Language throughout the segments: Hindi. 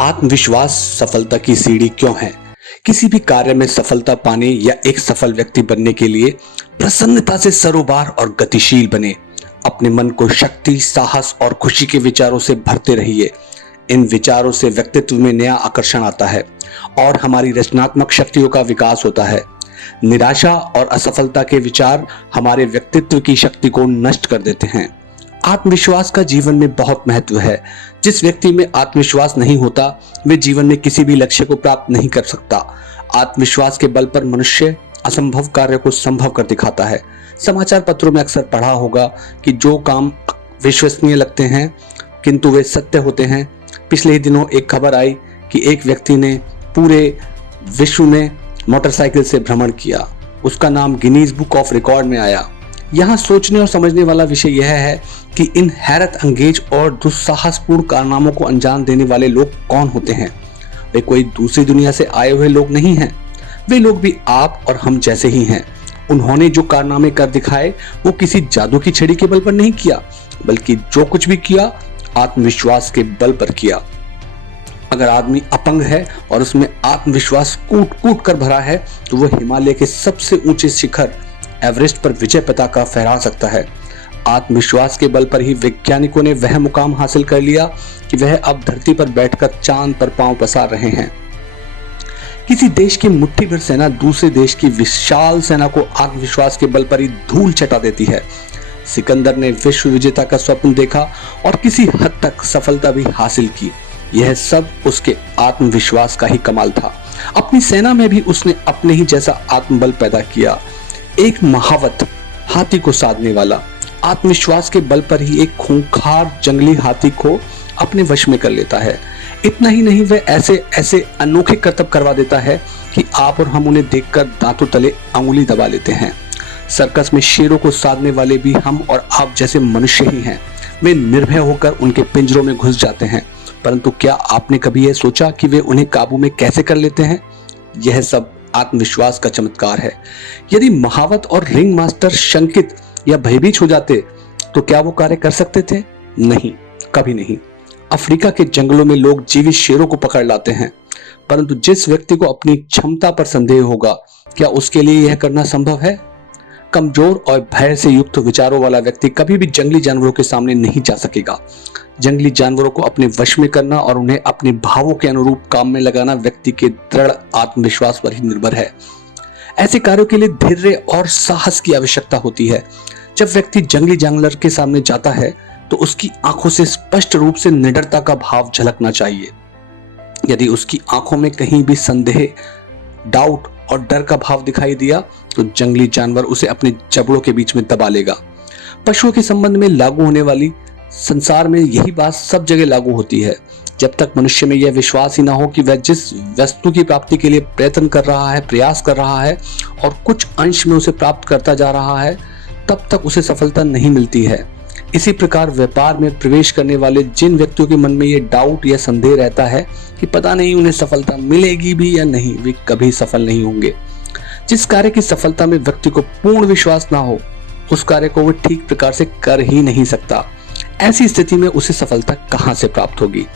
आत्मविश्वास सफलता की सीढ़ी क्यों है? किसी भी कार्य में सफलता पाने या एक सफल व्यक्ति बनने के लिए प्रसन्नता से सरोबार और गतिशील बने। अपने मन को शक्ति, साहस और खुशी के विचारों से भरते रहिए। इन विचारों से व्यक्तित्व में नया आकर्षण आता है और हमारी रचनात्मक शक्तियों का विकास होता है। निराशा और असफलता के विचार हमारे व्यक्तित्व की शक्ति को नष्ट कर देते हैं। आत्मविश्वास का जीवन में बहुत महत्व है। जिस व्यक्ति में आत्मविश्वास नहीं होता, वे जीवन में किसी भी लक्ष्य को प्राप्त नहीं कर सकता। आत्मविश्वास के बल पर मनुष्य असंभव कार्य को संभव कर दिखाता है। समाचार पत्रों में अक्सर पढ़ा होगा कि जो काम विश्वसनीय लगते हैं किंतु वे सत्य होते हैं। पिछले ही दिनों एक खबर आई कि एक व्यक्ति ने पूरे विश्व में मोटरसाइकिल से भ्रमण किया। उसका नाम गिनीज बुक ऑफ रिकॉर्ड में आया। यहाँ सोचने और समझने वाला विषय यह है कि इन हैरत अंगेज और दुस्साहसपूर्ण कारनामों को अंजाम देने वाले लोग कौन होते हैं। वे कोई दूसरी दुनिया से आए हुए लोग नहीं हैं। वे लोग भी आप और हम जैसे ही हैं। उन्होंने जो कारनामे कर दिखाए वो किसी जादू की छड़ी के बल पर नहीं किया, बल्कि जो कुछ भी किया आत्मविश्वास के बल पर किया। अगर आदमी अपंग है और उसमें आत्मविश्वास कूट कूट कर भरा है तो वह हिमालय के सबसे ऊंचे शिखर एवरेस्ट पर विजय पताका फहरा सकता है। आत्मविश्वास के बल पर ही वैज्ञानिकों ने वह मुकाम हासिल कर लिया कि वह अब धरती पर बैठकर चांद पर पांव पसार रहे हैं। किसी देश की मुट्ठी भर सेना दूसरे देश की विशाल सेना को आत्मविश्वास के बल पर ही धूल चटा देती है। सिकंदर ने विश्व विजेता का स्वप्न देखा और किसी हद तक सफलता भी हासिल की। यह सब उसके आत्मविश्वास का ही कमाल था। अपनी सेना में भी उसने अपने ही जैसा आत्मबल पैदा किया। एक महावत हाथी को साधने वाला आत्मविश्वास के बल पर ही एक खूंखार जंगली हाथी को अपने वश में कर लेता है। इतना ही नहीं, वह ऐसे ऐसे अनोखे करतब करवा देता है कि आप और हम उन्हें देखकर दांतों तले अंगुली दबा लेते हैं। सर्कस में शेरों को साधने वाले भी हम और आप जैसे मनुष्य ही हैं। वे निर्भय होकर उनके पिंजरों में घुस जाते हैं, परंतु क्या आपने कभी यह सोचा कि वे उन्हें काबू में कैसे कर लेते हैं? यह सब आत्मविश्वास का चमत्कार है। यदि महावत और रिंग मास्टर शंकित या भयभीत हो जाते तो क्या वो कार्य कर सकते थे? नहीं, कभी नहीं। अफ्रीका के जंगलों में लोग जीवित शेरों को पकड़ लाते हैं, परंतु जिस व्यक्ति को अपनी क्षमता पर संदेह होगा, क्या उसके लिए यह करना संभव है? कमजोर और भय से युक्त विचारों वाला व्यक्ति कभी भी जंगली जानवरों के सामने नहीं जा सकेगा। जंगली जानवरों को अपने वश में करना और उन्हें अपने भावों के अनुरूप काम में लगाना व्यक्ति के दृढ़ आत्मविश्वास पर ही निर्भर है। ऐसे कार्यों के लिए धैर्य और साहस की आवश्यकता होती है। जब व्यक्ति जंगली जानवर के सामने जाता है तो उसकी आंखों से स्पष्ट रूप से निडरता का भाव झलकना चाहिए। यदि उसकी आंखों में कहीं भी संदेह, डाउट और डर का भाव दिखाई दिया तो जंगली जानवर उसे अपने जबड़ों के बीच में दबा लेगा। पशुओं के संबंध में लागू होने वाली संसार में यही बात सब जगह लागू होती है। जब तक मनुष्य में यह विश्वास ही ना हो कि वह जिस वस्तु की प्राप्ति के लिए प्रयत्न कर रहा है, प्रयास कर रहा है और कुछ अंश में उसे प्राप्त करता जा रहा है, तब तक उसे सफलता नहीं मिलती है। इसी प्रकार व्यापार में प्रवेश करने वाले जिन व्यक्तियों के मन में यह डाउट या संदेह रहता है कि पता नहीं उन्हें सफलता मिलेगी भी या नहीं, वे कभी सफल नहीं होंगे। जिस कार्य की सफलता में व्यक्ति को पूर्ण विश्वास ना हो, उस कार्य को वह ठीक प्रकार से कर ही नहीं सकता। ऐसी स्थिति में उसे सफलता कहां से प्राप्त होगी?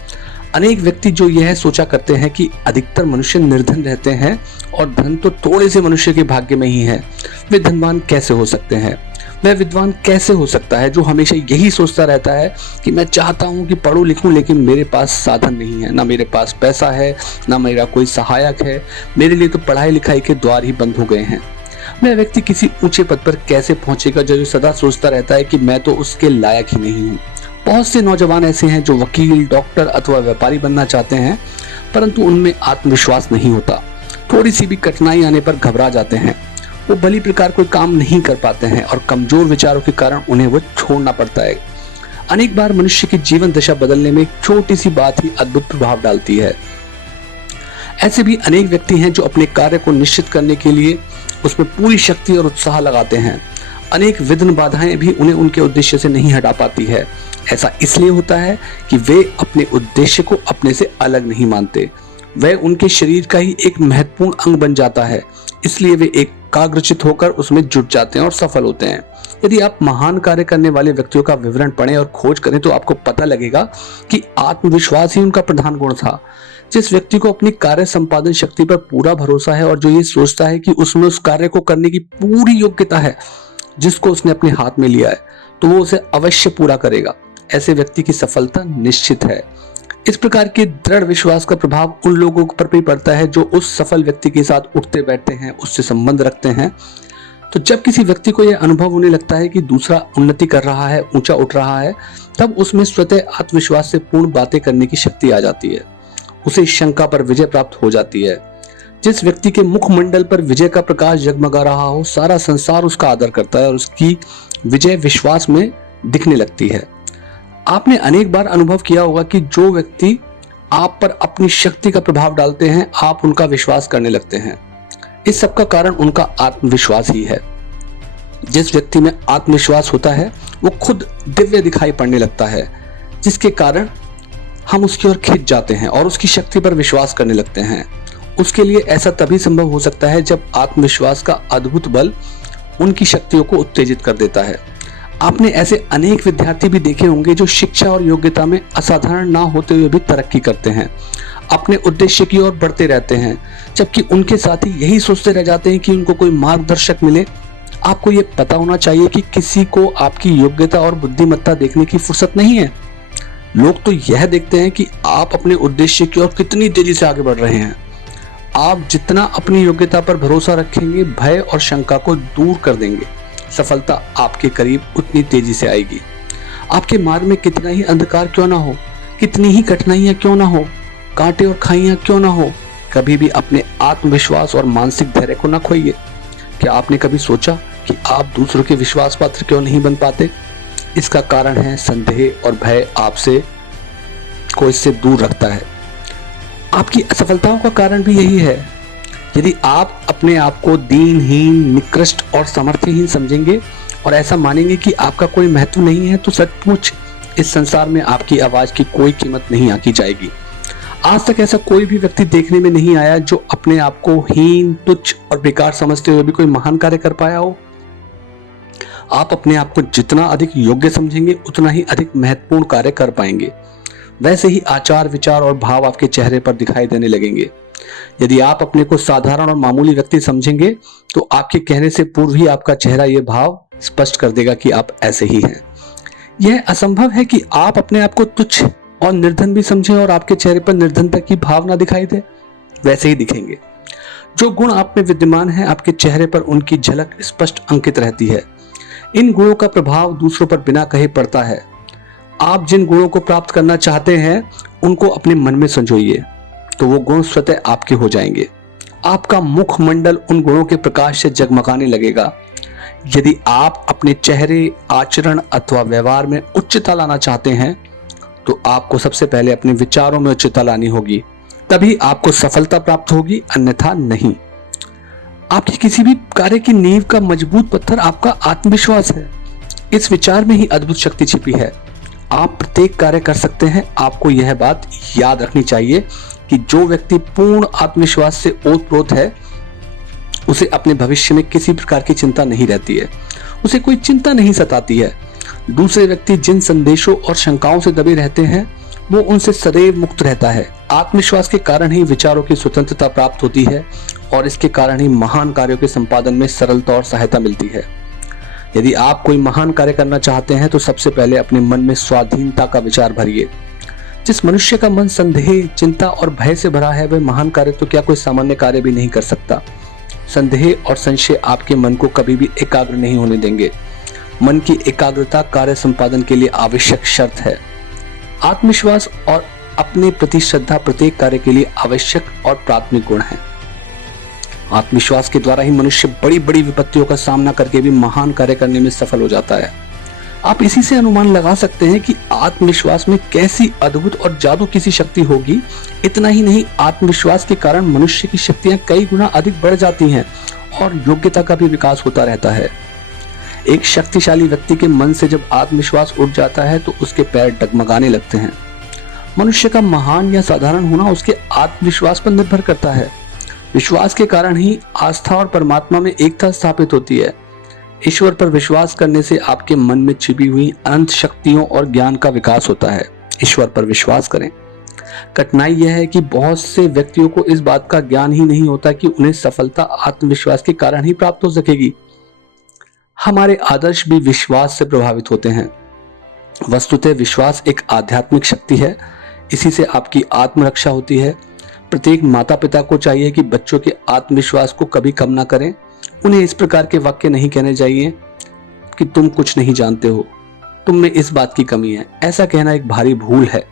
अनेक व्यक्ति जो यह सोचा करते हैं कि अधिकतर मनुष्य निर्धन रहते हैं और धन तो थोड़े से मनुष्य के भाग्य में ही है, वे धनवान कैसे हो सकते हैं? वह विद्वान कैसे हो सकता है जो हमेशा यही सोचता रहता है कि मैं चाहता हूं कि पढ़ूं लिखूं, लेकिन मेरे पास साधन नहीं है, ना मेरे पास पैसा है, ना मेरा कोई सहायक है, मेरे लिए तो पढ़ाई लिखाई के द्वार ही बंद हो गए हैं। वह व्यक्ति किसी ऊंचे पद पर कैसे पहुंचेगा जो सदा सोचता रहता है कि मैं तो उसके लायक ही नहीं हूँ। बहुत से नौजवान ऐसे हैं जो वकील, डॉक्टर अथवा व्यापारी बनना चाहते हैं, परंतु उनमें आत्मविश्वास नहीं होता। थोड़ी सी भी कठिनाई आने पर घबरा जाते हैं। वो भली प्रकार कोई काम नहीं कर पाते हैं और कमजोर विचारों के कारण उन्हें वो छोड़ना पड़ता है। अनेक बार मनुष्य की जीवन दशा बदलने में एक छोटी सी बात ही अद्भुत प्रभाव डालती है। ऐसे भी अनेक व्यक्ति हैं जो अपने कार्य को निश्चित करने के लिए उसमें पूरी शक्ति और उत्साह लगाते हैं। अनेक विघ्न बाधाएं भी उन्हें उनके उद्देश्य से नहीं हटा पाती है। ऐसा इसलिए होता है कि वे अपने उद्देश्य को अपने से अलग नहीं मानते। वह उनके शरीर का ही एक महत्वपूर्ण अंग बन जाता है, इसलिए वे एकाग्रचित होकर उसमें जुट जाते हैं और सफल होते हैं। यदि आप महान कार्य करने वाले व्यक्तियों का विवरण पढ़ें और खोज करें तो आपको पता लगेगा कि आत्मविश्वास ही उनका प्रधान गुण था। जिस व्यक्ति को अपनी कार्य संपादन शक्ति पर पूरा भरोसा है और जो ये सोचता है कि उसमें उस कार्य को करने की पूरी योग्यता है जिसको उसने अपने हाथ में लिया है, तो वो उसे अवश्य पूरा करेगा। ऐसे व्यक्ति की सफलता निश्चित है। इस प्रकार के दृढ़ विश्वास का प्रभाव उन लोगों पर भी पड़ता है जो उस सफल व्यक्ति के साथ उठते बैठते हैं, उससे संबंध रखते हैं। तो जब किसी व्यक्ति को यह अनुभव होने लगता है कि दूसरा उन्नति कर रहा है, ऊंचा उठ रहा है, तब उसमें स्वतः आत्मविश्वास से पूर्ण बातें करने की शक्ति आ जाती है। उसे शंका पर विजय प्राप्त हो जाती है। जिस व्यक्ति के मुखमंडल पर विजय का प्रकाश जगमगा रहा हो, सारा संसार उसका आदर करता है और उसकी विजय विश्वास में दिखने लगती है। आपने अनेक बार अनुभव किया होगा कि जो व्यक्ति आप पर अपनी शक्ति का प्रभाव डालते हैं, आप उनका विश्वास करने लगते हैं। इस सब का कारण उनका आत्मविश्वास ही है। जिस व्यक्ति में आत्मविश्वास होता है वो खुद दिव्य दिखाई पड़ने लगता है, जिसके कारण हम उसकी ओर खिंच जाते हैं और उसकी शक्ति पर विश्वास करने लगते हैं। उसके लिए ऐसा तभी संभव हो सकता है जब आत्मविश्वास का अद्भुत बल उनकी शक्तियों को उत्तेजित कर देता है। आपने ऐसे अनेक विद्यार्थी भी देखे होंगे जो शिक्षा और योग्यता में असाधारण ना होते हुए भी तरक्की करते हैं, अपने उद्देश्य की ओर बढ़ते रहते हैं, जबकि उनके साथी यही सोचते रह जाते हैं कि उनको कोई मार्गदर्शक मिले। आपको ये पता होना चाहिए कि किसी को आपकी योग्यता और बुद्धिमत्ता देखने की फुर्सत नहीं है। लोग तो यह देखते हैं कि आप अपने उद्देश्य की ओर कितनी तेजी से आगे बढ़ रहे हैं। आप जितना अपनी योग्यता पर भरोसा रखेंगे, भय और शंका को दूर कर देंगे, सफलता आपके करीब उतनी तेजी से आएगी। आपके मार्ग में कितना ही अंधकार क्यों ना हो, कितनी ही कठिनाइयां क्यों ना हो, कांटे और खाइयां क्यों ना हो, कभी भी अपने आत्मविश्वास और मानसिक धैर्य को ना खोइए। क्या आपने कभी सोचा कि आप दूसरों के विश्वास पात्र क्यों नहीं बन पाते? इसका कारण है संदेह और भय आपसे को इससे दूर रखता है। आपकी असफलताओं का कारण भी यही है। यदि आप अपने आप को दीनहीन, निकृष्ट और सामर्थ्यहीन समझेंगे और ऐसा मानेंगे कि आपका कोई महत्व नहीं है, तो सचमुच इस संसार में आपकी आवाज की कोई कीमत नहीं आकी जाएगी। आज तक ऐसा कोई भी व्यक्ति देखने में नहीं आया जो अपने आप को हीन, तुच्छ और बेकार समझते हुए भी कोई महान कार्य कर पाया हो। आप अपने आप को जितना अधिक योग्य समझेंगे, उतना ही अधिक महत्वपूर्ण कार्य कर पाएंगे। वैसे ही आचार, विचार और भाव आपके चेहरे पर दिखाई देने लगेंगे। यदि आप अपने को साधारण और मामूली व्यक्ति समझेंगे, तो आपके कहने से पूर्व ही आपका चेहरा यह भाव स्पष्ट कर देगा कि आप ऐसे ही हैं। यह असंभव है कि आप अपने आप को तुच्छ और निर्धन भी समझें और आपके चेहरे पर निर्धनता की भावना दिखाई दे। वैसे ही दिखेंगे। जो गुण आप में विद्यमान है, आपके चेहरे पर उनकी झलक स्पष्ट अंकित रहती है। इन गुणों का प्रभाव दूसरों पर बिना कहे पड़ता है। आप जिन गुणों को प्राप्त करना चाहते हैं, उनको अपने मन में संजोइए, तो वो गुण स्वतः आपके हो जाएंगे। आपका मुखमंडल उन गुणों के प्रकाश से जगमगाने लगेगा। यदि आप अपने चेहरे, आचरण अथवा व्यवहार में उच्चता लाना चाहते हैं, तो आपको सबसे पहले अपने विचारों में उच्चता लानी होगी, तभी आपको सफलता प्राप्त होगी, अन्यथा नहीं। आपके किसी भी कार्य की नींव का मजबूत पत्थर आपका आत्मविश्वास है। इस विचार में ही अद्भुत शक्ति छिपी है। आप प्रत्येक कार्य कर सकते हैं। आपको यह बात याद रखनी चाहिए कि जो व्यक्ति पूर्ण आत्मविश्वास से ओतप्रोत है, उसे अपने भविष्य में किसी प्रकार की चिंता नहीं रहती है, उसे कोई चिंता नहीं सताती है। दूसरे व्यक्ति जिन संदेशों और शंकाओं से दबे रहते हैं, वो उनसे सदैव मुक्त रहता है। आत्मविश्वास के कारण ही विचारों की स्वतंत्रता प्राप्त होती है और इसके कारण ही महान कार्यों के संपादन में सरलता और सहायता मिलती है। यदि आप कोई महान कार्य करना चाहते हैं, तो सबसे पहले अपने मन में स्वाधीनता का विचार भरिए। जिस मनुष्य का मन संदेह, चिंता और भय से भरा है, वह महान कार्य तो क्या कोई सामान्य कार्य भी नहीं कर सकता। संदेह और संशय आपके मन को कभी भी एकाग्र नहीं होने देंगे। मन की एकाग्रता कार्य संपादन के लिए आवश्यक शर्त है। आत्मविश्वास और अपने प्रति श्रद्धा प्रत्येक कार्य के लिए आवश्यक और प्राथमिक गुण है। आत्मविश्वास के द्वारा ही मनुष्य बड़ी बड़ी विपत्तियों का सामना करके भी महान कार्य करने में सफल हो जाता है। आप इसी से अनुमान लगा सकते हैं कि आत्मविश्वास में कैसी अद्भुत और जादू किसी शक्ति होगी। इतना ही नहीं, आत्मविश्वास के कारण मनुष्य की शक्तियां कई गुना अधिक बढ़ जाती हैं और योग्यता का भी विकास होता रहता है। एक शक्तिशाली व्यक्ति के मन से जब आत्मविश्वास उठ जाता है, तो उसके पैर डगमगाने लगते हैं। मनुष्य का महान या साधारण होना उसके आत्मविश्वास पर निर्भर करता है। विश्वास के कारण ही आस्था और परमात्मा में एकता स्थापित होती है। ईश्वर पर विश्वास करने से आपके मन में छिपी हुई अनंत शक्तियों और ज्ञान का विकास होता है। ईश्वर पर विश्वास करें। कठिनाई यह है कि बहुत से व्यक्तियों को इस बात का ज्ञान ही नहीं होता कि उन्हें सफलता आत्मविश्वास के कारण ही प्राप्त हो सकेगी। हमारे आदर्श भी विश्वास से प्रभावित होते हैं। वस्तुतः विश्वास एक आध्यात्मिक शक्ति है, इसी से आपकी आत्मरक्षा होती है। प्रत्येक माता पिता को चाहिए कि बच्चों के आत्मविश्वास को कभी कम ना करें। उन्हें इस प्रकार के वाक्य नहीं कहने चाहिए कि तुम कुछ नहीं जानते हो, तुम में इस बात की कमी है। ऐसा कहना एक भारी भूल है।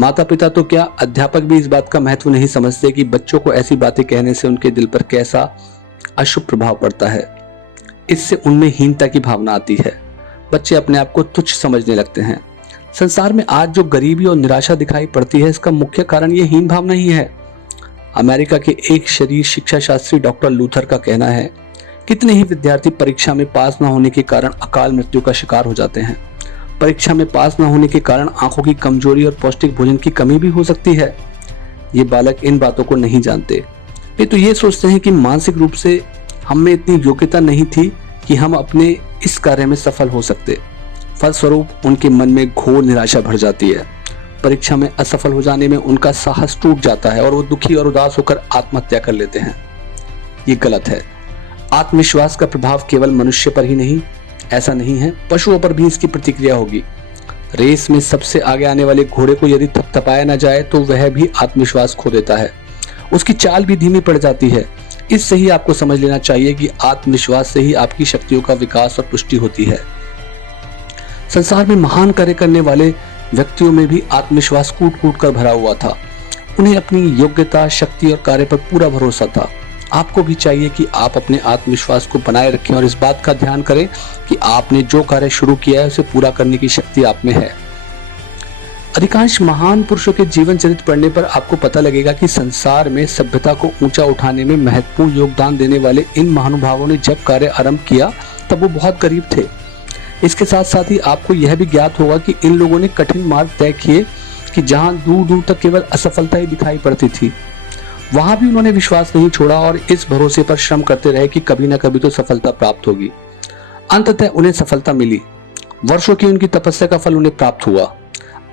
माता पिता तो क्या, अध्यापक भी इस बात का महत्व नहीं समझते कि बच्चों को ऐसी बातें कहने से उनके दिल पर कैसा अशुभ प्रभाव पड़ता है। इससे उनमें हीनता की भावना आती है। बच्चे अपने आप को तुच्छ समझने लगते हैं। संसार में आज जो गरीबी और निराशा दिखाई पड़ती है, इसका मुख्य कारण ये हीन भावना ही है। अमेरिका के एक शरीर शिक्षा शास्त्री डॉक्टर लूथर का कहना है, कितने ही विद्यार्थी परीक्षा में पास न होने के कारण अकाल मृत्यु का शिकार हो जाते हैं। परीक्षा में पास न होने के कारण आंखों की कमजोरी और पौष्टिक भोजन की कमी भी हो सकती है। ये बालक इन बातों को नहीं जानते। वे तो ये सोचते हैं कि मानसिक रूप से हम में इतनी योग्यता नहीं थी कि हम अपने इस कार्य में सफल हो सकते। फलस्वरूप उनके मन में घोर निराशा भर जाती है। परीक्षा में असफल हो जाने में उनका साहस टूट जाता है और वो दुखी और उदास होकर आत्महत्या कर लेते हैं। ये गलत है। आत्मविश्वास का प्रभाव केवल मनुष्य पर ही नहीं, ऐसा नहीं है, पशुओं पर भी इसकी प्रतिक्रिया होगी। रेस में सबसे आगे आने वाले घोड़े को यदि थपथपाया न जाए तो वह भी आत्मविश्वास खो देता है, उसकी चाल भी धीमी पड़ जाती है। इससे ही आपको समझ लेना चाहिए कि आत्मविश्वास से ही आपकी शक्तियों का विकास और पुष्टि होती है। संसार में महान कार्य करने वाले व्यक्तियों में भी आत्मविश्वास कूट कूट कर भरा हुआ था। उन्हें अपनी योग्यता, शक्ति और कार्य पर पूरा भरोसा था। आपको भी चाहिए कि आप अपने आत्मविश्वास को बनाए रखें और इस बात का ध्यान करें कि आपने जो कार्य शुरू किया है उसे पूरा करने की शक्ति आप में है। अधिकांश महान पुरुषों के जीवन चरित्र पढ़ने पर आपको पता लगेगा कि संसार में सभ्यता को ऊंचा उठाने में महत्वपूर्ण योगदान देने वाले इन महानुभावों ने जब कार्य आरंभ किया तब वो बहुत गरीब थे। इसके साथ साथ ही आपको यह भी ज्ञात होगा कि इन लोगों ने कठिन मार्ग तय किए कि जहां दूर दूर तक केवल असफलता ही दिखाई पड़ती थी, वहां भी उन्होंने विश्वास नहीं छोड़ा और इस भरोसे पर श्रम करते रहे कि कभी ना कभी तो सफलता प्राप्त होगी। अंततः उन्हें सफलता मिली। वर्षों की उनकी तपस्या का फल उन्हें प्राप्त हुआ।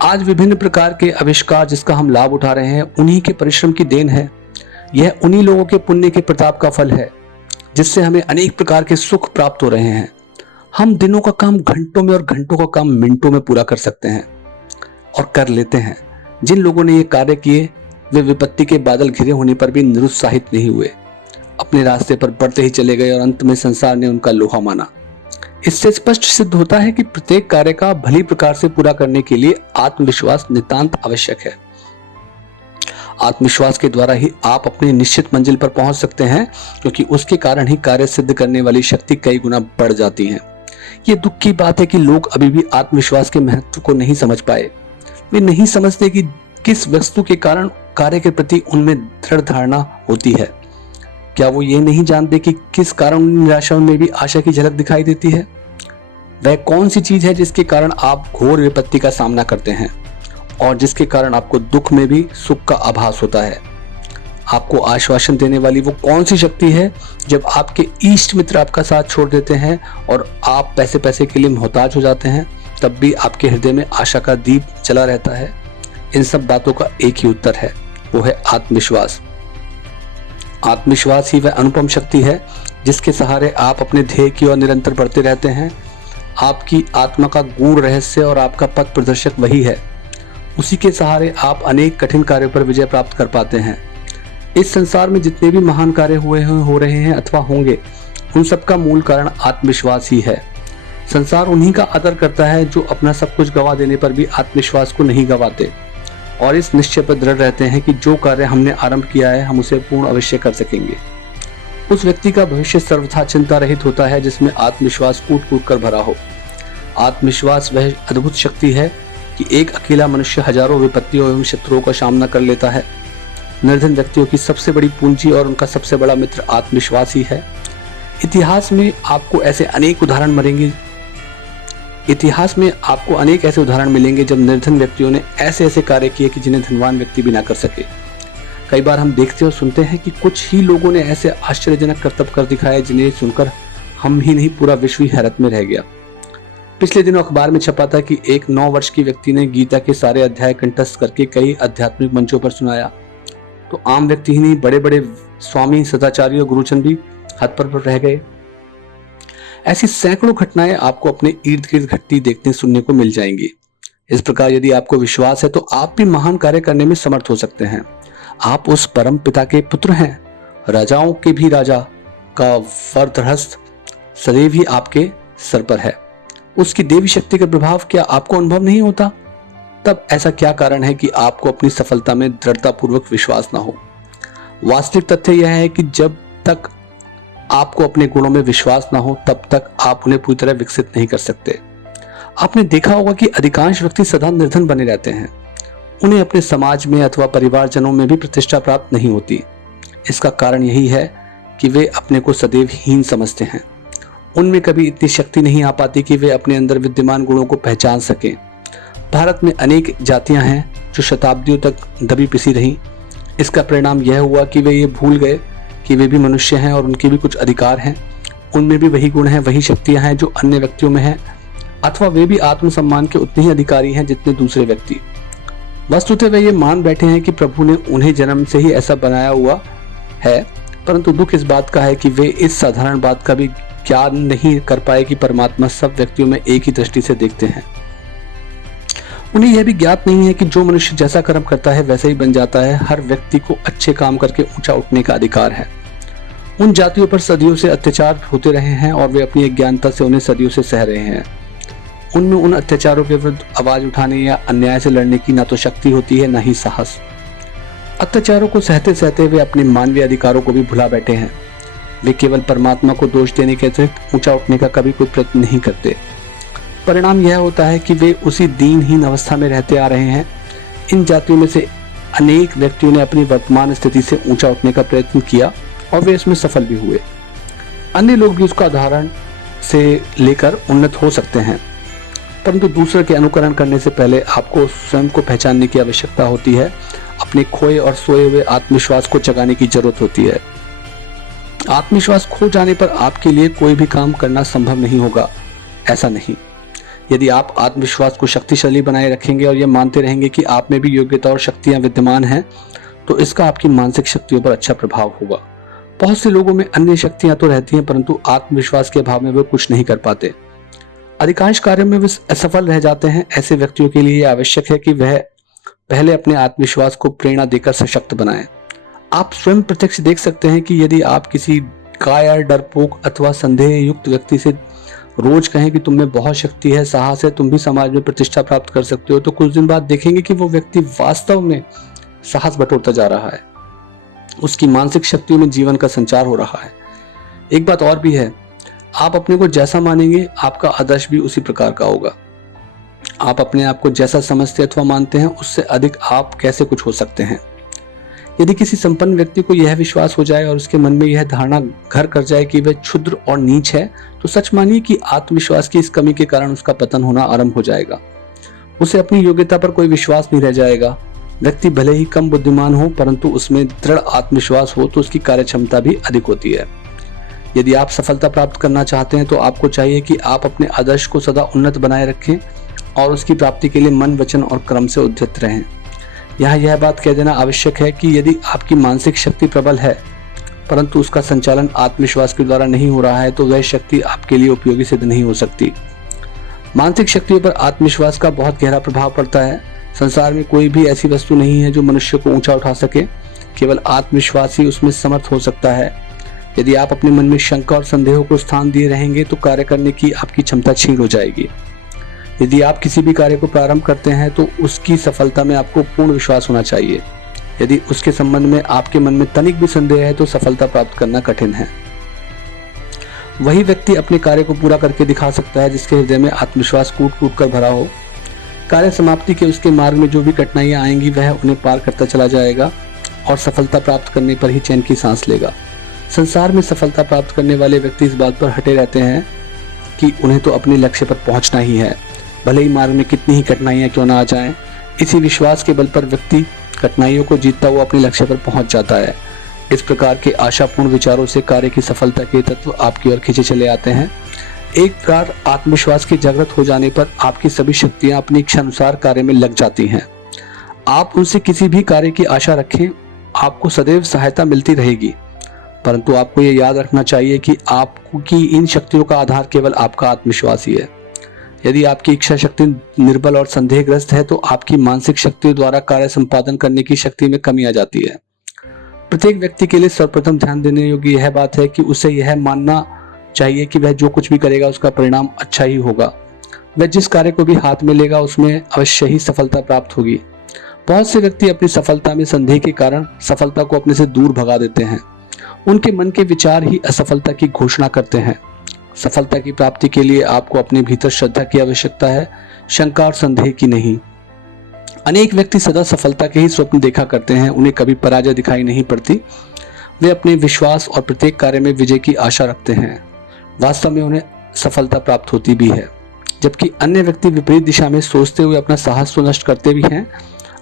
आज विभिन्न प्रकार के आविष्कार जिसका हम लाभ उठा रहे हैं, उन्हीं के परिश्रम की देन है। यह उन्हीं लोगों के पुण्य के प्रताप का फल है जिससे हमें अनेक प्रकार के सुख प्राप्त हो रहे हैं। हम दिनों का काम घंटों में और घंटों का काम मिनटों में पूरा कर सकते हैं और कर लेते हैं। जिन लोगों ने ये कार्य किए वे विपत्ति के बादल घिरे होने पर भी निरुत्साहित नहीं हुए, अपने रास्ते पर बढ़ते ही चले गए और अंत में संसार ने उनका लोहा माना। इससे स्पष्ट सिद्ध होता है कि प्रत्येक कार्य का भली प्रकार से पूरा करने के लिए आत्मविश्वास नितांत आवश्यक है। आत्मविश्वास के द्वारा ही आप अपनी निश्चित मंजिल पर पहुंच सकते हैं, क्योंकि उसके कारण ही कार्य सिद्ध करने वाली शक्ति कई गुना बढ़ जाती है। ये दुख की बात है कि लोग अभी भी आत्मविश्वास के महत्व को नहीं समझ पाए। वे नहीं समझते कि किस वस्तु के कारण कार्य के प्रति उनमें दृढ़ धारणा होती है। क्या वो ये नहीं जानते कि किस कारण निराशा में भी आशा की झलक दिखाई देती है? वह कौन सी चीज है जिसके कारण आप घोर विपत्ति का सामना करते हैं और जिसके कारण आपको दुख में भी सुख का आभास होता है? आपको आश्वासन देने वाली वो कौन सी शक्ति है जब आपके इष्ट मित्र आपका साथ छोड़ देते हैं और आप पैसे पैसे के लिए मोहताज हो जाते हैं, तब भी आपके हृदय में आशा का दीप जला रहता है? इन सब बातों का एक ही उत्तर है, वो है आत्मविश्वास। आत्मविश्वास ही वह अनुपम शक्ति है जिसके सहारे आप अपने ध्येय की ओर निरंतर बढ़ते रहते हैं। आपकी आत्मा का गूढ़ रहस्य और आपका पथ प्रदर्शक वही है। उसी के सहारे आप अनेक कठिन कार्यों पर विजय प्राप्त कर पाते हैं। इस संसार में जितने भी महान कार्य हुए हैं, हो रहे हैं अथवा होंगे, उन सब का मूल कारण आत्मविश्वास ही है। संसार उन्हीं का आदर करता है जो अपना सब कुछ गवा देने पर भी आत्मविश्वास को नहीं गवाते और इस निश्चय पर दृढ़ रहते हैं कि जो कार्य हमने आरंभ किया है हम उसे पूर्ण अवश्य कर सकेंगे। उस व्यक्ति का भविष्य सर्वथा चिंता रहित होता है जिसमें आत्मविश्वास कूट कूट कर भरा हो। आत्मविश्वास वह अद्भुत शक्ति है कि एक अकेला मनुष्य हजारों विपत्तियों एवं शत्रुओं का सामना कर लेता है। निर्धन व्यक्तियों की सबसे बड़ी पूंजी और उनका सबसे बड़ा मित्र आत्मविश्वास ही है। इतिहास में आपको अनेक ऐसे उदाहरण मिलेंगे जब निर्धन व्यक्तियों ने ऐसे ऐसे कार्य किए कि जिन्हें धनवान व्यक्ति भी ना कर सके। कई बार हम देखते और सुनते हैं कि कुछ ही लोगों ने ऐसे आश्चर्यजनक करतब कर दिखाए जिन्हें सुनकर हम ही नहीं पूरा विश्व ही हैरत में रह गया। पिछले दिनों अखबार में छपा था कि एक 9 वर्ष की व्यक्ति ने गीता के सारे अध्याय कंठस्थ करके कई आध्यात्मिक मंचों पर सुनाया। तो आम व्यक्ति ही नहीं, बड़े बड़े स्वामी, सदाचारी और गुरुजन भी हतप्रभ पर रह गए। ऐसी सैकड़ों घटनाएं आपको अपने इर्द गिर्द घटती देखने सुनने को मिल जाएंगी। इस प्रकार यदि आपको विश्वास है तो आप भी महान कार्य करने में समर्थ हो सकते हैं। आप उस परम पिता के पुत्र हैं। राजाओं के भी राजा का वरदहस्त सदैव ही आपके सर पर है। उसकी देवी शक्ति का प्रभाव क्या आपको अनुभव नहीं होता? तब ऐसा क्या कारण है कि आपको अपनी सफलता में दृढ़तापूर्वक विश्वास ना हो? वास्तविक तथ्य यह है कि जब तक आपको अपने गुणों में विश्वास ना हो तब तक आप उन्हें पूरी तरह विकसित नहीं कर सकते। आपने देखा होगा कि अधिकांश व्यक्ति सदा निर्धन बने रहते हैं। उन्हें अपने समाज में अथवा परिवारजनों में भी प्रतिष्ठा प्राप्त नहीं होती। इसका कारण यही है कि वे अपने को सदैव हीन समझते हैं। उनमें कभी इतनी शक्ति नहीं आ पाती कि वे अपने अंदर विद्यमान गुणों को पहचान सकें। भारत में अनेक जातियां हैं जो शताब्दियों तक दबी पिसी रहीं। इसका परिणाम यह हुआ कि वे ये भूल गए कि वे भी मनुष्य हैं और उनके भी कुछ अधिकार हैं। उनमें भी वही गुण हैं, वही शक्तियां हैं जो अन्य व्यक्तियों में हैं, अथवा वे भी आत्मसम्मान के उतने ही अधिकारी हैं जितने दूसरे व्यक्ति। वस्तुतः वे ये मान बैठे हैं कि प्रभु ने उन्हें जन्म से ही ऐसा बनाया हुआ है, परंतु दुख इस बात का है कि वे इस साधारण बात का भी ज्ञान नहीं कर पाए कि परमात्मा सब व्यक्तियों में एक ही दृष्टि से देखते हैं। उन्हें यह भी ज्ञात नहीं है कि जो मनुष्य जैसा कर्म करता है वैसा ही बन जाता है। हर व्यक्ति को अच्छे काम करके ऊंचा उठने का अधिकार है। उन जातियों पर सदियों से अत्याचार होते रहे हैं और वे अपनी अज्ञानता से उन्हें सदियों से सह रहे हैं। उनमें उन अत्याचारों के विरुद्ध आवाज उठाने या अन्याय से लड़ने की ना तो शक्ति होती है, ना ही साहस। अत्याचारों को सहते सहते वे अपने मानवीय अधिकारों को भी भुला बैठे हैं। वे केवल परमात्मा को दोष देने के अतिरिक्त ऊंचा उठने का कभी कोई प्रयत्न नहीं करते। परिणाम यह होता है कि वे उसी दीनहीन अवस्था में रहते आ रहे हैं। इन जातियों में से अनेक व्यक्तियों ने अपनी वर्तमान स्थिति से ऊंचा उठने का प्रयत्न किया और वे इसमें सफल भी हुए। अन्य लोग भी उसका उदाहरण से लेकर उन्नत हो सकते हैं, परंतु दूसरे के अनुकरण करने से पहले आपको स्वयं को पहचानने की आवश्यकता होती है। अपने खोए और सोए हुए आत्मविश्वास को जगाने की जरूरत होती है। आत्मविश्वास खो जाने पर आपके लिए कोई भी काम करना संभव नहीं होगा, ऐसा नहीं। यदि आप आत्मविश्वास को शक्तिशाली बनाए रखेंगे और यह मानते रहेंगे कि आप में भी योग्यता और शक्तियां विद्यमान हैं, तो इसका आपकी मानसिक शक्तियों पर अच्छा प्रभाव होगा। बहुत से लोगों में अन्य शक्तियां तो रहती हैं, परंतु आत्मविश्वास के अभाव में वे कुछ नहीं कर पाते। अधिकांश कार्यों में वे असफल रह जाते हैं। ऐसे व्यक्तियों के लिए आवश्यक है कि वह पहले अपने आत्मविश्वास को प्रेरणा देकर सशक्त बनाएं। आप स्वयं प्रत्यक्ष देख सकते हैं कि यदि आप किसी कायर, डरपोक अथवा संदेह युक्त व्यक्ति से रोज कहें कि तुम में बहुत शक्ति है, साहस है, तुम भी समाज में प्रतिष्ठा प्राप्त कर सकते हो, तो कुछ दिन बाद देखेंगे कि वो व्यक्ति वास्तव में साहस बटोरता जा रहा है। उसकी मानसिक शक्तियों में जीवन का संचार हो रहा है। एक बात और भी है, आप अपने को जैसा मानेंगे आपका आदर्श भी उसी प्रकार का होगा। आप अपने आप को जैसा समझते अथवा मानते हैं उससे अधिक आप कैसे कुछ हो सकते हैं। यदि किसी संपन्न व्यक्ति को यह विश्वास हो जाए और उसके मन में यह धारणा घर कर जाए कि वह क्षुद्र और नीच है, तो सच मानिए कि आत्मविश्वास की इस कमी के कारण उसका पतन होना आरंभ हो जाएगा। उसे अपनी योग्यता पर कोई विश्वास नहीं रह जाएगा। व्यक्ति भले ही कम बुद्धिमान हो, परंतु उसमें दृढ़ आत्मविश्वास हो तो उसकी कार्य क्षमता भी अधिक होती है। यदि आप सफलता प्राप्त करना चाहते हैं तो आपको चाहिए कि आप अपने आदर्श को सदा उन्नत बनाए रखें और उसकी प्राप्ति के लिए मन, वचन और कर्म से उद्यत रहें। यहाँ यह बात कह देना आवश्यक है कि यदि आपकी मानसिक शक्ति प्रबल है परंतु उसका संचालन आत्मविश्वास के द्वारा नहीं हो रहा है, तो वह शक्ति आपके लिए उपयोगी सिद्ध नहीं हो सकती। मानसिक शक्तियों पर आत्मविश्वास का बहुत गहरा प्रभाव पड़ता है। संसार में कोई भी ऐसी वस्तु नहीं है जो मनुष्य को ऊंचा उठा सके, केवल आत्मविश्वास ही उसमें समर्थ हो सकता है। यदि आप अपने मन में शंका और संदेहों को स्थान दिए रहेंगे तो कार्य करने की आपकी क्षमता क्षीण हो जाएगी। यदि आप किसी भी कार्य को प्रारंभ करते हैं तो उसकी सफलता में आपको पूर्ण विश्वास होना चाहिए। यदि उसके संबंध में आपके मन में तनिक भी संदेह है तो सफलता प्राप्त करना कठिन है। वही व्यक्ति अपने कार्य को पूरा करके दिखा सकता है जिसके हृदय में आत्मविश्वास कूट कूट कर भरा हो। कार्य समाप्ति के उसके मार्ग में जो भी कठिनाइयां आएंगी वह उन्हें पार करता चला जाएगा और सफलता प्राप्त करने पर ही चैन की सांस लेगा। संसार में सफलता प्राप्त करने वाले व्यक्ति इस बात पर हटे रहते हैं कि उन्हें तो अपने लक्ष्य पर पहुंचना ही है, भले ही मार्ग में कितनी ही कठिनाइयां क्यों ना आ जाएं। इसी विश्वास के बल पर व्यक्ति कठिनाइयों को जीतता हुआ अपने लक्ष्य पर पहुंच जाता है। इस प्रकार के आशापूर्ण विचारों से कार्य की सफलता के तत्व आपकी ओर खींचे चले आते हैं। एक बार आत्मविश्वास की जागृत हो जाने पर आपकी सभी शक्तियां अपनी इच्छानुसार कार्य में लग जाती हैं। आप उनसे किसी भी कार्य की आशा रखें, आपको सदैव सहायता मिलती रहेगी। परंतु आपको ये याद रखना चाहिए कि आपकी इन शक्तियों का आधार केवल आपका आत्मविश्वास ही है। यदि आपकी इच्छा शक्ति निर्बल और संदेहग्रस्त है तो आपकी मानसिक शक्तियों द्वारा कार्य संपादन करने की शक्ति में कमी आ जाती है। प्रत्येक व्यक्ति के लिए सर्वप्रथम ध्यान देने योग्य यह बात है कि उसे यह मानना चाहिए कि वह जो कुछ भी करेगा उसका परिणाम अच्छा ही होगा। वह जिस कार्य को भी हाथ में लेगा उसमें अवश्य ही सफलता प्राप्त होगी। बहुत से व्यक्ति अपनी सफलता में संदेह के कारण सफलता को अपने से दूर भगा देते हैं। उनके मन के विचार ही असफलता की घोषणा करते हैं। सफलता की प्राप्ति के लिए आपको अपने भीतर श्रद्धा की आवश्यकता है, शंका और संदेह की नहीं। अनेक व्यक्ति सदा सफलता के ही स्वप्न देखा करते हैं, उन्हें कभी पराजय दिखाई नहीं पड़ती। वे अपने विश्वास और प्रत्येक कार्य में विजय की आशा रखते हैं। वास्तव में उन्हें सफलता प्राप्त होती भी है, जबकि अन्य व्यक्ति विपरीत दिशा में सोचते हुए अपना साहस तो नष्ट करते भी हैं,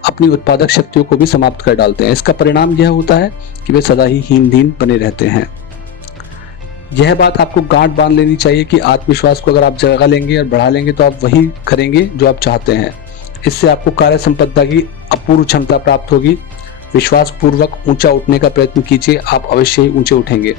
अपनी उत्पादक शक्तियों को भी समाप्त कर डालते हैं। इसका परिणाम यह होता है कि वे सदा ही हीन बने रहते हैं। यह बात आपको गांठ बांध लेनी चाहिए कि आत्मविश्वास को अगर आप जगा लेंगे और बढ़ा लेंगे तो आप वही करेंगे जो आप चाहते हैं। इससे आपको कार्य संपदा की अपूर्व क्षमता प्राप्त होगी। विश्वास पूर्वक ऊंचा उठने का प्रयत्न कीजिए, आप अवश्य ही ऊंचे उठेंगे।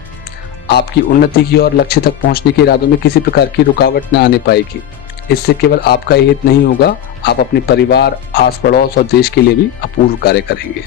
आपकी उन्नति की और लक्ष्य तक पहुंचने के इरादों में किसी प्रकार की रुकावट न आने पाएगी। इससे केवल आपका ही हित नहीं होगा, आप अपने परिवार, आस पड़ोस और देश के लिए भी अपूर्व कार्य करेंगे।